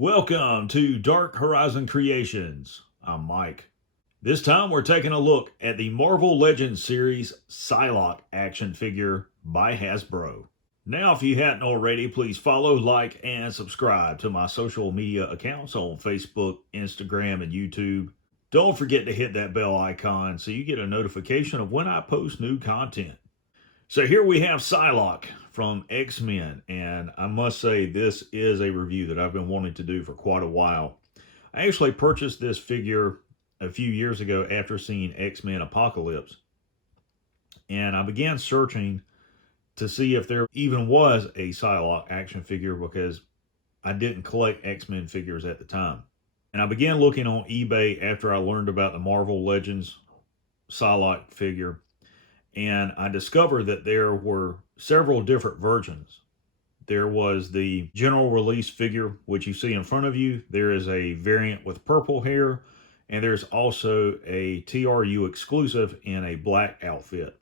Welcome to Dark Horizon Creations. I'm Mike. This time we're taking a look at the Marvel Legends series Psylocke action figure by Hasbro. Now, if you hadn't already, please follow, like, and subscribe to my social media accounts on Facebook, Instagram, and YouTube. Don't forget to hit that bell icon so you get a notification of when I post new content. So here we have Psylocke from X-Men, and I must say this is a review that I've been wanting to do for quite a while. I actually purchased this figure a few years ago after seeing X-Men Apocalypse, and I began searching to see if there even was a Psylocke action figure because I didn't collect X-Men figures at the time. And I began looking on eBay after I learned about the Marvel Legends Psylocke figure, and I discovered that there were several different versions. There was the general release figure, which you see in front of you. There is a variant with purple hair, and there's also a TRU exclusive in a black outfit.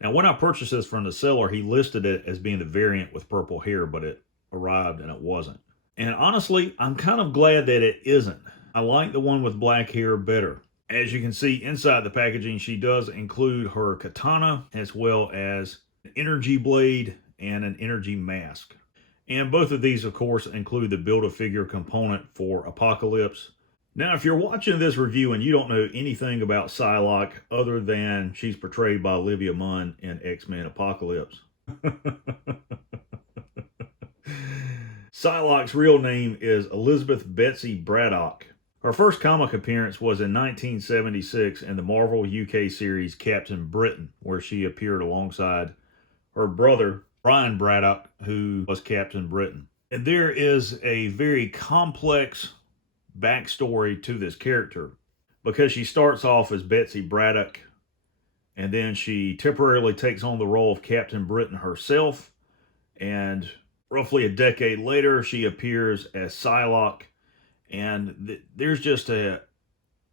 Now, when I purchased this from the seller, he listed it as being the variant with purple hair, but it arrived and it wasn't. And honestly, I'm kind of glad that it isn't. I like the one with black hair better. As you can see inside the packaging, she does include her katana as well as an energy blade and an energy mask. And both of these, of course, include the Build-A-Figure component for Apocalypse. Now, if you're watching this review and you don't know anything about Psylocke other than she's portrayed by Olivia Munn in X-Men Apocalypse. Psylocke's real name is Elizabeth Betsy Braddock. Her first comic appearance was in 1976 in the Marvel UK series Captain Britain, where she appeared alongside her brother, Brian Braddock, who was Captain Britain. And there is a very complex backstory to this character because she starts off as Betsy Braddock, and then she temporarily takes on the role of Captain Britain herself, and roughly a decade later, she appears as Psylocke. And there's just a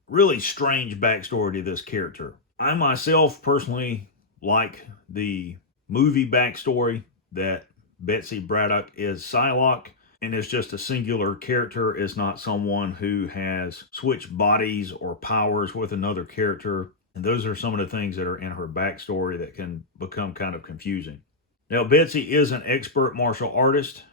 really strange backstory to this character. I myself personally like the movie backstory that Betsy Braddock is Psylocke and is just a singular character, is not someone who has switched bodies or powers with another character. And those are some of the things that are in her backstory that can become kind of confusing. Now, Betsy is an expert martial artist.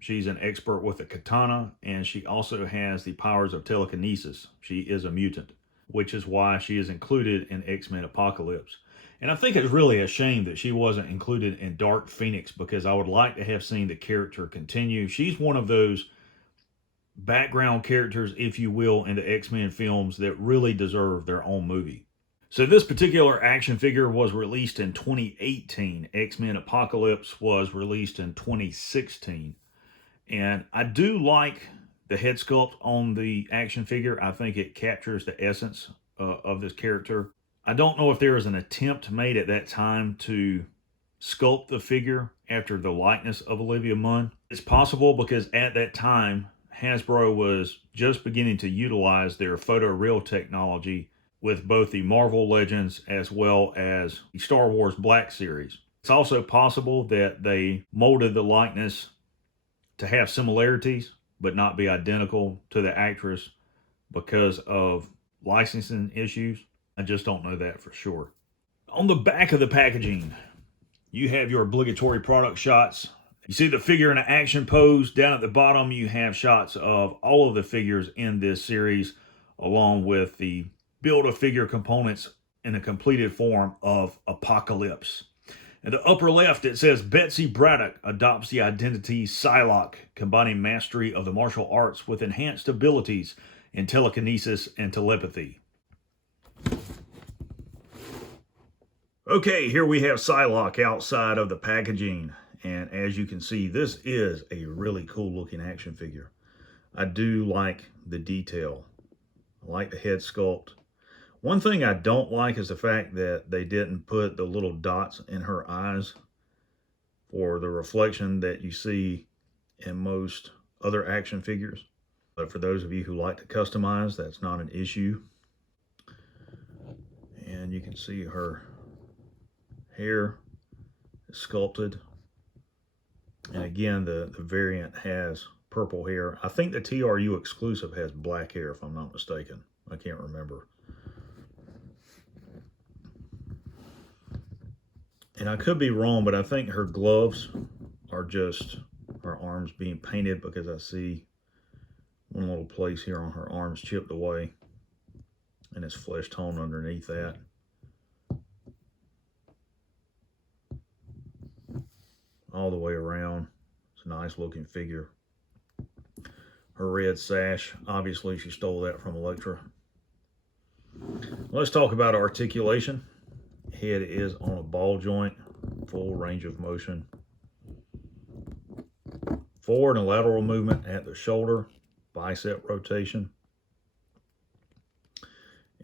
She's an expert with a katana, and she also has the powers of telekinesis. She is a mutant, which is why she is included in X-Men Apocalypse. And I think it's really a shame that she wasn't included in Dark Phoenix, because I would like to have seen the character continue. She's one of those background characters, if you will, in the X-Men films that really deserve their own movie. So this particular action figure was released in 2018. X-Men Apocalypse was released in 2016. And I do like the head sculpt on the action figure. I think it captures the essence of this character. I don't know if there was an attempt made at that time to sculpt the figure after the likeness of Olivia Munn. It's possible because at that time, Hasbro was just beginning to utilize their photoreal technology with both the Marvel Legends as well as the Star Wars Black Series. It's also possible that they molded the likeness to have similarities but not be identical to the actress because of licensing issues. I just don't know that for sure. On the back of the packaging, you have your obligatory product shots. You see the figure in an action pose. Down at the bottom, you have shots of all of the figures in this series, along with the Build-A-Figure components in a completed form of Apocalypse. In the upper left, it says Betsy Braddock adopts the identity Psylocke, combining mastery of the martial arts with enhanced abilities in telekinesis and telepathy. Okay, here we have Psylocke outside of the packaging. And as you can see, this is a really cool looking action figure. I do like the detail. I like the head sculpt. One thing I don't like is the fact that they didn't put the little dots in her eyes for the reflection that you see in most other action figures. But for those of you who like to customize, that's not an issue. And you can see her hair is sculpted. And again, the variant has purple hair. I think the TRU exclusive has black hair, if I'm not mistaken. I can't remember. And I could be wrong, but I think her gloves are just her arms being painted, because I see one little place here on her arms chipped away, and it's flesh tone underneath that. All the way around. It's a nice looking figure. Her red sash, obviously she stole that from Elektra. Let's talk about articulation. Head is on a ball joint, full range of motion. Forward and lateral movement at the shoulder, bicep rotation.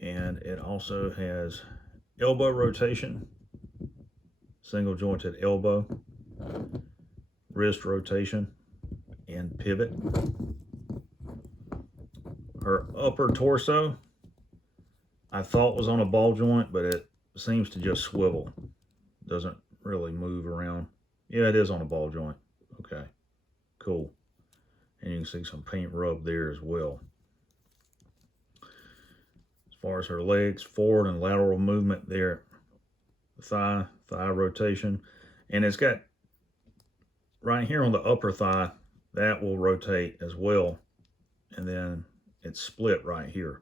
And it also has elbow rotation, single jointed elbow, wrist rotation, and pivot. Her upper torso, I thought was on a ball joint, but it seems to just swivel. Doesn't really move around. Yeah, it is on a ball joint. Okay, cool. And you can see some paint rub there as well. As far as her legs, forward and lateral movement there. Thigh rotation. And it's got right here on the upper thigh, that will rotate as well. And then it's split right here.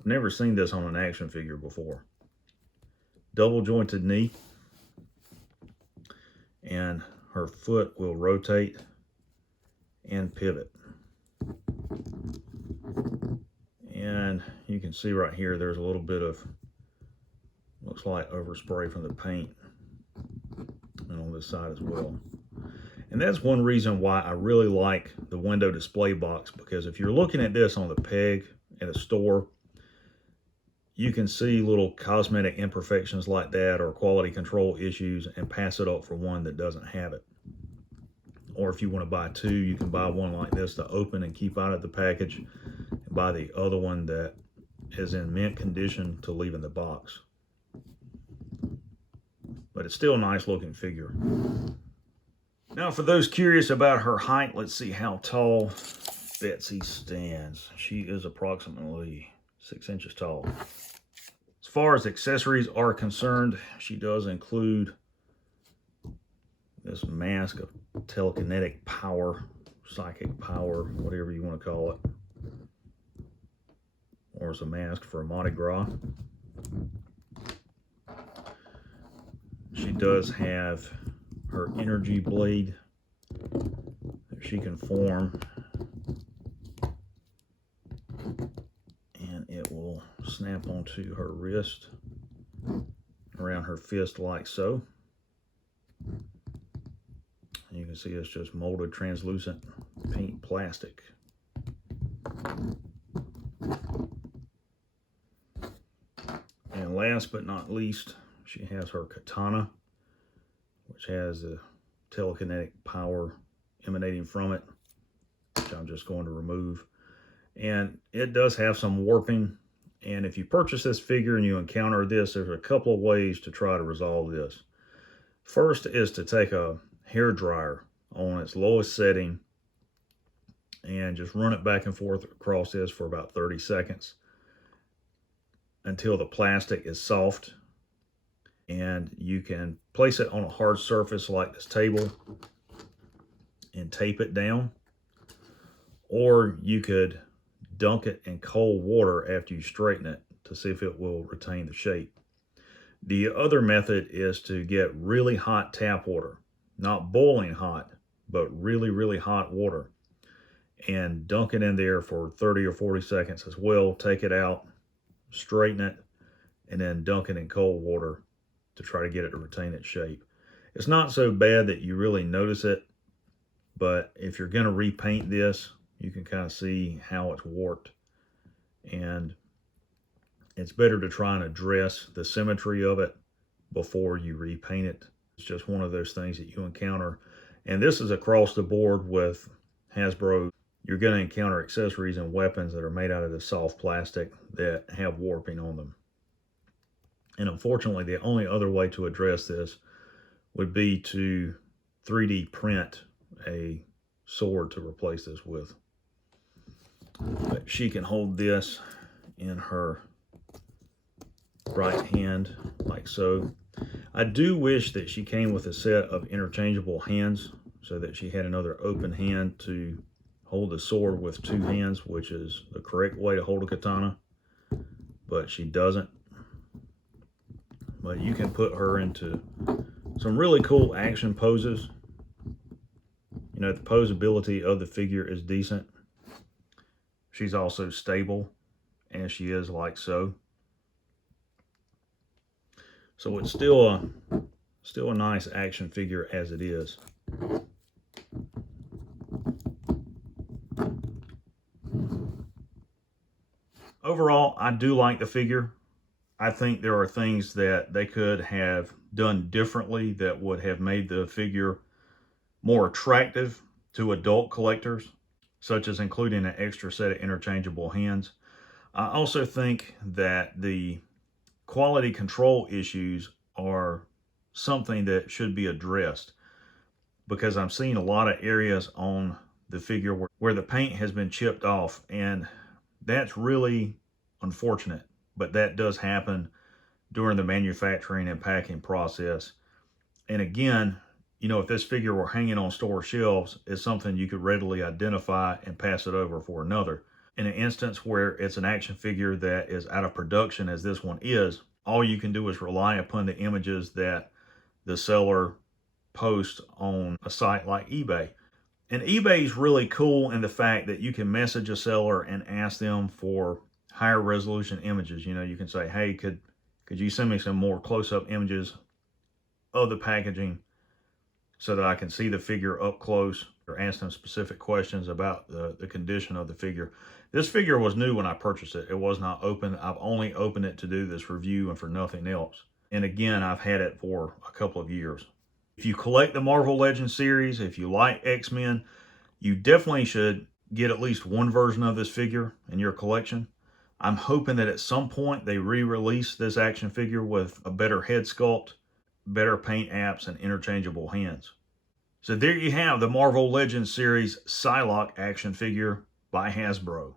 I've never seen this on an action figure before. Double jointed knee. And her foot will rotate and pivot. And you can see right here, there's a little bit of, looks like overspray from the paint. And on this side as well. And that's one reason why I really like the window display box, because if you're looking at this on the peg at a store, you can see little cosmetic imperfections like that or quality control issues and pass it up for one that doesn't have it. Or if you want to buy two, you can buy one like this to open and keep out of the package, and buy the other one that is in mint condition to leave in the box. But it's still a nice looking figure. Now, for those curious about her height, let's see how tall Betsy stands. She is approximately 6 inches tall. As far as accessories are concerned, she does include this mask of telekinetic power, psychic power, whatever you want to call it. Or as a mask for Mardi Gras. She does have her energy blade that she can form, and it will snap onto her wrist, around her fist like so. And you can see it's just molded translucent pink plastic. And last but not least, she has her katana, which has a telekinetic power emanating from it, which I'm just going to remove. And it does have some warping. And if you purchase this figure and you encounter this, there's a couple of ways to try to resolve this. First is to take a hair dryer on its lowest setting and just run it back and forth across this for about 30 seconds until the plastic is soft. And you can place it on a hard surface like this table and tape it down. Or you could dunk it in cold water after you straighten it to see if it will retain the shape. The other method is to get really hot tap water, not boiling hot, but really, really hot water, and dunk it in there for 30 or 40 seconds as well. Take it out, straighten it, and then dunk it in cold water to try to get it to retain its shape. It's not so bad that you really notice it, but if you're going to repaint this, you can kind of see how it's warped. And it's better to try and address the symmetry of it before you repaint it. It's just one of those things that you encounter. And this is across the board with Hasbro. You're going to encounter accessories and weapons that are made out of this soft plastic that have warping on them. And unfortunately, the only other way to address this would be to 3D print a sword to replace this with. But she can hold this in her right hand like so. I do wish that she came with a set of interchangeable hands so that she had another open hand to hold the sword with two hands, which is the correct way to hold a katana, but she doesn't. But you can put her into some really cool action poses. You know, the posability of the figure is decent. She's also stable, as she is like so. So it's still a nice action figure as it is. Overall, I do like the figure. I think there are things that they could have done differently that would have made the figure more attractive to adult collectors, such as including an extra set of interchangeable hands. I also think that the quality control issues are something that should be addressed, because I'm seeing a lot of areas on the figure where the paint has been chipped off, and that's really unfortunate, but that does happen during the manufacturing and packing process. And again, you know, if this figure were hanging on store shelves, it's something you could readily identify and pass it over for another. In an instance where it's an action figure that is out of production, as this one is, all you can do is rely upon the images that the seller posts on a site like eBay. And eBay is really cool in the fact that you can message a seller and ask them for higher resolution images. You know, you can say, hey, could you send me some more close-up images of the packaging so that I can see the figure up close, or ask them specific questions about the condition of the figure. This figure was new when I purchased it. It was not open. I've only opened it to do this review and for nothing else. And again, I've had it for a couple of years. If you collect the Marvel Legends series, if you like X-Men, you definitely should get at least one version of this figure in your collection. I'm hoping that at some point they re-release this action figure with a better head sculpt, better paint apps, and interchangeable hands. So there you have the Marvel Legends series Psylocke action figure by Hasbro.